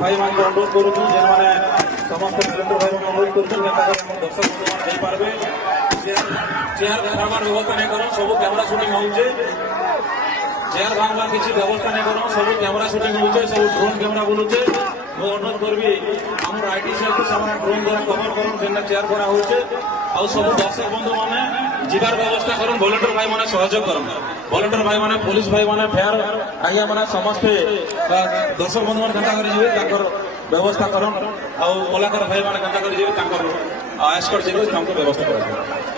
भाई मान अनुरोध करूँ जे मैंने समस्त भलेंटर भाई अनुरोध करूँ दर्शक बंधु पारे चेयर भांगार व्यवस्था नहीं कर सब कैमेरा सुटिंग होचे चेयर भांगार किसी व्यवस्था नहीं कर सब कैमेरा सुटिंग होचे सब ड्रोन कैमेरा बुलुचे मुझे अनुरोध करी आम आईटी सेल को ड्रोन द्वारा कवर कर चेयर करा होचे आ सब दर्शक बंधु मैंने जीवार व्यवस्था कर भलेंटर भाई मैंने सहयोग कर भलेंटर भाई मैंने पुलिस भाई मैंने फेयर आज्ञा मैंने समस्ते दर्शक बंधु मैंने केन्ता कर व्यवस्था कर कलाकार भाई मैंने केन्ता कर एस्कर्ट व्यवस्था कर।